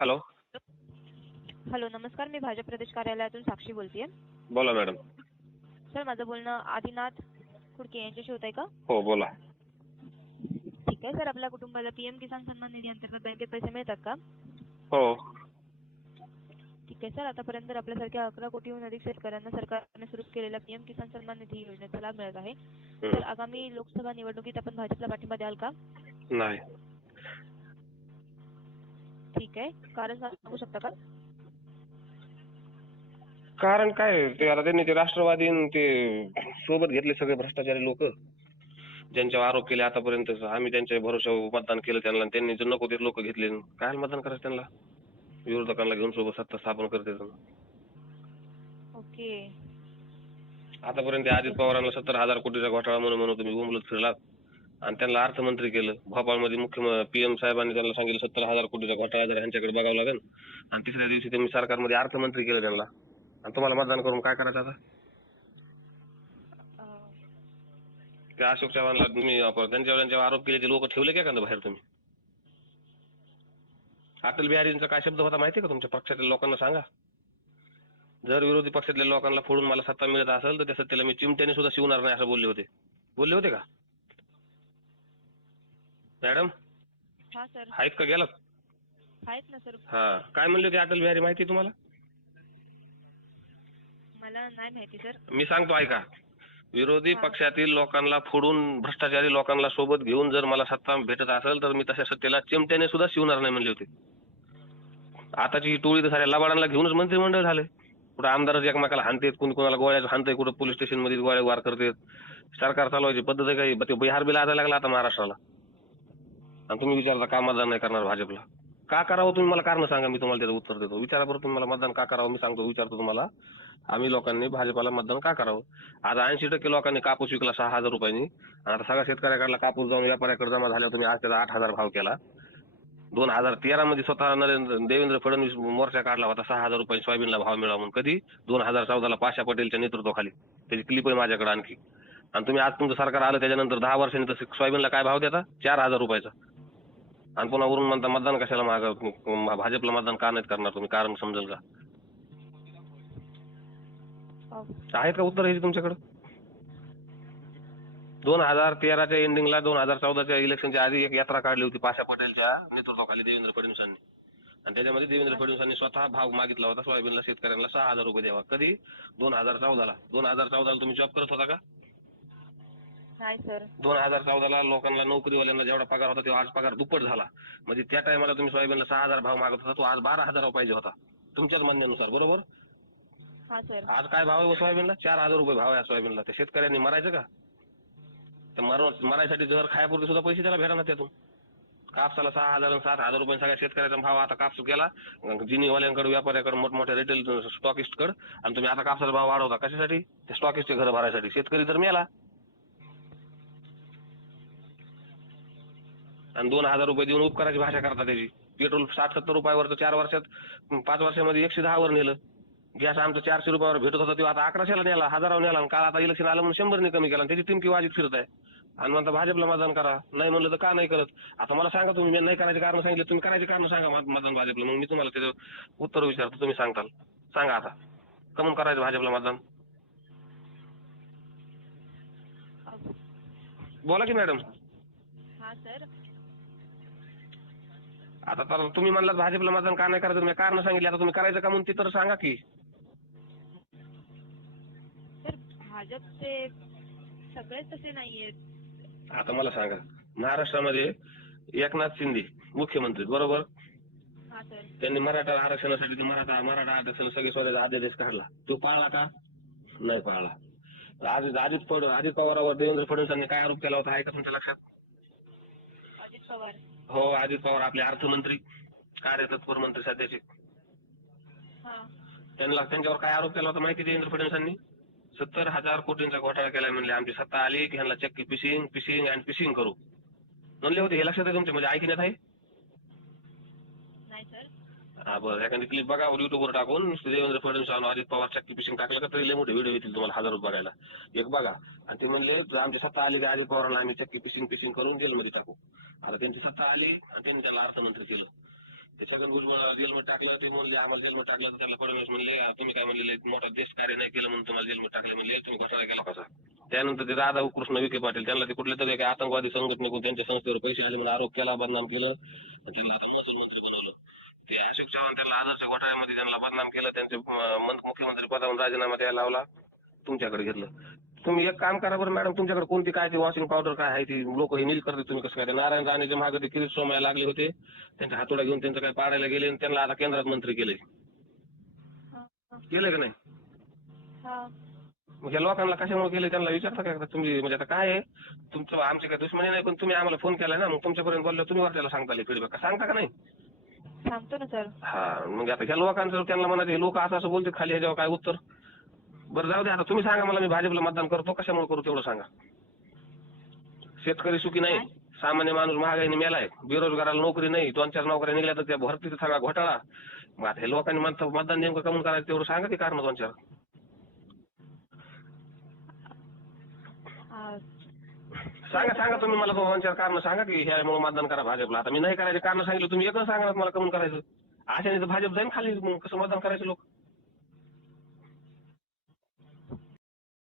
Hello. Hello नमस्कार मी भाजप प्रदेश कार्यालयातून साक्षी बोलतेय. बोला मॅडम. सर माझं बोलणं आदिनाथ खुडके यांच्याशी होत आहे का? हो बोला. ठीक आहे सर आपल्या कुटुंबाला पीएम किसान सन्मान निधी अंतर्गत बँकेत पैसे मिळतात का? हो. ठीक आहे सर आतापर्यंत आपल्यासारख्या अकरा कोटीहून अधिक शेतकऱ्यांना सरकारने सुरू केलेल्या पीएम किसान सन्मान निधी योजनेचा लाभ मिळत आहे. तर आगामी लोकसभा निवडणुकीत आपण भाजपला पाठिंबा द्याल का? नाही. ठीक आहे. कारण सांगू शकता का? कारण काय ते आता त्यांनी ते राष्ट्रवादी आणि ते सोबत घेतले सगळे भ्रष्टाचारी लोक. ज्यांच्यावर आरोप केले आतापर्यंत आम्ही त्यांच्या भरोशावर मतदान केलं त्यांना आणि त्यांनी जे नको ते लोक घेतले. काय मतदान करायचं त्यांना? विरोधकांना घेऊन सोबत सत्ता स्थापन करते ओके. आतापर्यंत ते अजित पवारांना सत्तर हजार कोटीचा घोटाळा म्हणून म्हणून तुम्ही बोंबलत फिरलात. आणि त्यांना अर्थमंत्री केलं. भोपाळमध्ये मुख्य पीएम साहेबांनी त्यांना सांगितलं सत्तर हजार कोटीचा घोटाळा जर ह्यांच्याकडे बघावं लागेल आणि तिसऱ्या दिवशी त्यांनी सरकारमध्ये अर्थमंत्री केलं त्यांना. आणि तुम्हाला मतदान करून काय करायचं आता? त्या अशोक चव्हाणला तुम्ही त्यांच्यावर त्यांच्यावर आरोप केले ते लोक ठेवले का एखादं बाहेर तुम्ही? अटल बिहारींचा काय शब्द होता माहिती का तुमच्या पक्षातल्या लोकांना सांगा? जर विरोधी पक्षातल्या लोकांना फोडून मला सत्ता मिळत असेल तर त्या सत्तेला मी चिमट्याने सुद्धा शिवणार नाही असं बोलले होते. बोलले होते का? मॅडम? हा सर. आहेत का गेलात? आहेत ना सर. हा. काय म्हणले होते अटल बिहारी? माहिती तुम्हाला? मला नाही माहिती सर. मी सांगतो ऐका. विरोधी हा. पक्षातील लोकांना फोडून भ्रष्टाचारी लोकांना सोबत घेऊन जर मला सत्ता भेटत असेल तर मी तशा सत्तेला चिमट्याने सुद्धा शिवणार नाही म्हणले होते. आताची ही टोळी तर साऱ्या लबाडांना घेऊनच मंत्रिमंडळ झाले. कुठं आमदारच एकमेकाला हाणतेत कुणी कुणाला गोळ्या हाणतंय कुठं पोलीस स्टेशनमध्ये गोळ्या वार करतेत. सरकार चालवायची पद्धत आहे काही बिहार बिल आता लागला आता महाराष्ट्राला. आणि तुम्ही विचारता का मतदान नाही करणार भाजपला? का करावं तुम्ही मला कारण सांगा मी तुम्हाला त्याचं उत्तर देतो. विचारा बरं तुम्ही मला मतदान का करावं मी सांगतो विचारतो तुम्हाला. आम्ही लोकांनी भाजपाला मतदान का करावं? आज ऐंशी टक्के लोकांनी कापूस विकला सहा हजार रुपयांनी. आणि आता सगळ्या शेतकऱ्याकडला कापूस जाऊन व्यापाऱ्याकडे जमा झाल्यावर तुम्ही आज त्याचा आठ हजार भाव केला. दोन हजार तेरा मध्ये स्वतः नरेंद्र देवेंद्र फडणवीस मोर्चा काढला होता सहा हजार रुपये सोयाबीनला भाव मिळावा म्हणून. कधी? दोन हजार चौदाला पाशा पटेलच्या नेतृत्वाखाली. त्याची क्लिप आहे माझ्याकडे आणखी. आणि तुम्ही आज तुमचं सरकार आलं त्याच्यानंतर दहा वर्षांनी तसं सोयाबीनला काय भाव देता? चार हजार रुपयाचा. आणि पुन्हा वरून म्हणता मतदान कशाला माग? भाजपला मतदान का नाहीत करणार तुम्ही? कारण समजेल का? आहेत का उत्तर ह्याची तुमच्याकडे? दोन हजार तेराच्या एंडिंगला दोन हजार चौदाच्या इलेक्शनच्या आधी एक यात्रा काढली होती पाशा पटेलच्या नेतृत्वाखाली देवेंद्र फडणवीसांनी. आणि त्याच्यामध्ये देवेंद्र फडणवीसांनी स्वतः भाव मागितला होता सोयाबीनला शेतकऱ्यांना सहा हजार रुपये द्यावा. कधी? दोन हजार चौदाला. दोन हजार चौदाला तुम्ही जॉब करत होता का? नाही सर दोन हजार चौदाला लोकांना नोकरीवाल्यांना जेवढा पगार होता तेव्हा आज पगार दुप्पट झाला. म्हणजे त्या टायमाला तुम्ही सोयाबीनला सहा हजार भाव मागत होता तो आज बारा हजार पाहिजे होता. तुमच्याच म्हणण्यानुसार बरोबर? हा सर आज काय भाव आहे हो सोयाबीनला? चार हजार रुपये भाव आहे सोयाबीनला. ते शेतकऱ्यांनी मरायचं का? तर मर मरायसाठी जर खायापुरते सुद्धा पैसे त्याला भेटा ना त्यातून. कापसाला सहा हजार आणि सात हजार रुपये सगळ्या शेतकऱ्याचा भाव आता कापूस गेला जिनीवाल्यांकडे व्यापाऱ्याकडे मोठमोठ्या रिटेल स्टॉकिस्टकडे आणि तुम्ही आता कापसाचा भाव वाढवता कशासाठी? त्या स्टॉकिस्टचे घर भरायसाठी. शेतकरी तर मेला आणि दोन हजार रुपये देऊन उपकाराची भाषा करता त्याची. पेट्रोल साठ सत्तर रुपयावर तर चार वर्षात पाच वर्षामध्ये एकशे दहावर नेलं. गॅस आमचं चारशे रुपयावर भेटत होता तेव्हा आता अकराशेला नेला हजारावर नेला आणि काल आता इलेक्शन आलं म्हणून शंभरने कमी केला आणि त्याची टिमकी वाजीत फिरत आहे. आणि म्हणता भाजपला मतदान करा. नाही म्हणलं तर का नाही करत? आता मला सांगा तुम्ही मी नाही करायचे कारण सांगितलं तुम्ही करायचे कारण सांगा मतदान भाजपला. मग मी तुम्हाला त्याचं उत्तर विचारतो तुम्ही सांगताल. सांगा आता. कमून करायचं भाजपला मतदान? बोला की मॅडम. हा सर. आता तर तुम्ही म्हणलात भाजपला मतदान का नाही करायचं? मी कारण सांगितले. आता तुम्ही करायचं का म्हणून ते तर सांगा की. भाजपचे सगळेच तसे नाहीयेत. आता मला सांगा. महाराष्ट्रामध्ये एकनाथ शिंदे मुख्यमंत्री बरोबर? हा सर. त्यांनी मराठा आरक्षणासाठी ते मराठा मराठा आरक्षण सगळे स्वतःचा अध्यादेश काढला. तो पाळला का? नाही पाळला. आज अजित पड अजित पवारावर देवेंद्र फडणवीसांनी काय आरोप केला होता? आहे का तुमच्या लक्षात. पवार. हो अजित पवार आपले अर्थमंत्री कार्यतत्पर मंत्री सध्याचे. हा. त्यांना त्यांच्यावर काय आरोप केला होता माहिती देवेंद्र फडणवीसांनी? सत्तर हजार कोटींचा घोटाळा केलाय म्हणले आमची सत्ता आली की ह्यांना चक्की पिशिंग पिशिंग आणि पिशिंग करू. म्हणले होते हे लक्षात आहे तुमच्या म्हणजे ऐकण्यात आहे? हा बरं एखादी क्लिप बघा युट्यूबवर टाकून देवेंद्र फडणवीस आणि अजित पवार चक्की पिशिंग टाकलं का तरी लय मोठे व्हिडिओ येतील तुम्हाला हजार बघायला. एक बघा आणि ते म्हणले आमची सत्ता आली की अजित पवारांना आम्ही चक्की पिशिंग पिशिंग करून जेलमध्ये टाकू. आता त्यांची सत्ता आली आणि त्यांनी त्याला अर्थमंत्री केलं. त्याच्याकडून भुजबळ जेलमध्ये टाकलं ते म्हणले आम्हाला जेलमध्ये टाकलं तर त्याला फडणवीस म्हणले तुम्ही काय म्हणले मोठा देश कार्य नाही केलं म्हणून तुम्हाला जेलमध्ये टाकले म्हणले तुम्ही कसा केला कसा? त्यानंतर ते राधा कृष्ण विखे पाटील त्यांना ते कुठल्या तरी काही आतंकवादी संघटनेकडून त्यांच्या संस्थेवर पैसे आले म्हणून आरोप केला बदनाम केलं. त्यांना आता महसूल मंत्री बनवलं. ते अशोक चव्हाण त्यांना आदर्श घोटाळ्यामध्ये त्यांना बदनाम केलं त्यांचे मुख्यमंत्री पदावरून राजीनामा द्यायला लावला तुमच्याकडे घेतलं. तुम्ही एक काम करा बरं मॅडम तुमच्याकडे कोणती काय ती वॉशिंग पावडर काय आहे ती लोक हे नील करते तुम्ही कसं काय ते? नारायण राणेच्या मागे ते किरीट सोमायला लागले होते. त्यांच्या हातोडा घेऊन त्यांचं काय पाडायला गेले आणि त्यांना आता केंद्रात मंत्री केले. केलं का नाही? हा. मग या लोकांना कशामुळे केले? त्यांना विचारता का तुम्ही म्हणजे आता काय आहे? तुमचं आमची काय दुश्मनी नाही पण तुम्ही आम्हाला फोन केलाय ना मग तुमच्यापर्यंत बोललो तुम्ही वर त्याला सांगता फीडबॅक सांगता का नाही? सांगतो ना सर. हा मग आता ह्या लोकांचं त्यांना म्हणायचं हे लोक असं असं बोलते खाली ह्याच्यावर काय उत्तर? बरं जाऊ दे आता तुम्ही सांगा मला मी भाजपला मतदान करतो कशामुळे करू तेवढं सांगा. शेतकरी सुखी नाही सामान्य माणूस महागाईने मेलाय बेरोजगाराला नोकरी नाही दोन चार नोकऱ्या निघल्या तर त्या भरतीचा सगळा घोटाळा. मग आता हे लोकांनी म्हणतात मतदान नेमकं कमून करायचं तेवढं सांगा ते कारण दोन चार हा, सांगा सांगा तुम्ही मला दोन चार कारण सांगा की ह्यामुळे मतदान करा भाजपला. आता मी नाही करायचे कारण सांगितलं तुम्ही एकच सांगा मला कमून करायचं. अशाने तर भाजप जाईन खाली मग कसं मतदान करायचं लोक?